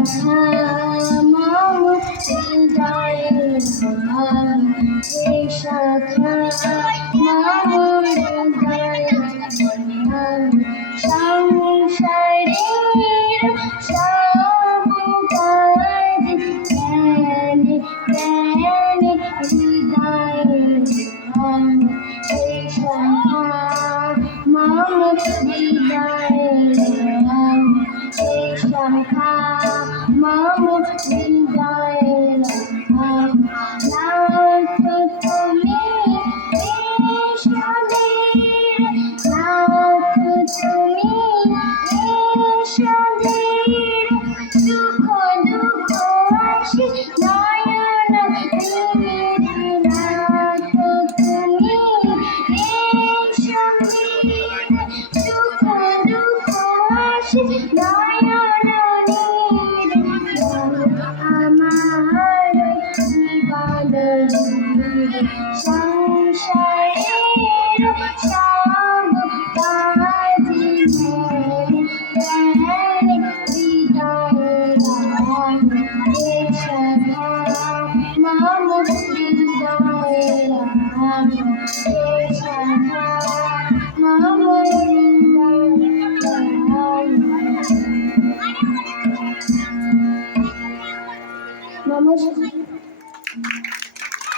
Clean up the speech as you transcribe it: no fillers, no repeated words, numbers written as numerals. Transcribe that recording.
শাখা মামুদ হৃদয়ের ধাম, এই শাখা মামুদ হৃদয়ের ধাম। সংসারের সব কাজ জ্ঞানে জ্ঞানে হৃদয়ের ধাম, এই শাখা মামুদ হৃদয়ের ধাম, এই শাখা মামুদ হৃদয়ের ধাম। লাখো তুমি ঈশাদের, লাখো তুমি ঈশাদের, সুখ দুঃখ আসে নয়ন তীরে। লাখো তুমি ঈশাদের, সুখ দুঃখ আসে নয়ন নীরে। আমার জীবন জুড়ে সংসারের সব কাজ জ্ঞানে জ্ঞানে হৃদয়ের ধাম, এই শাখা মামুদ হৃদয়ের ধাম।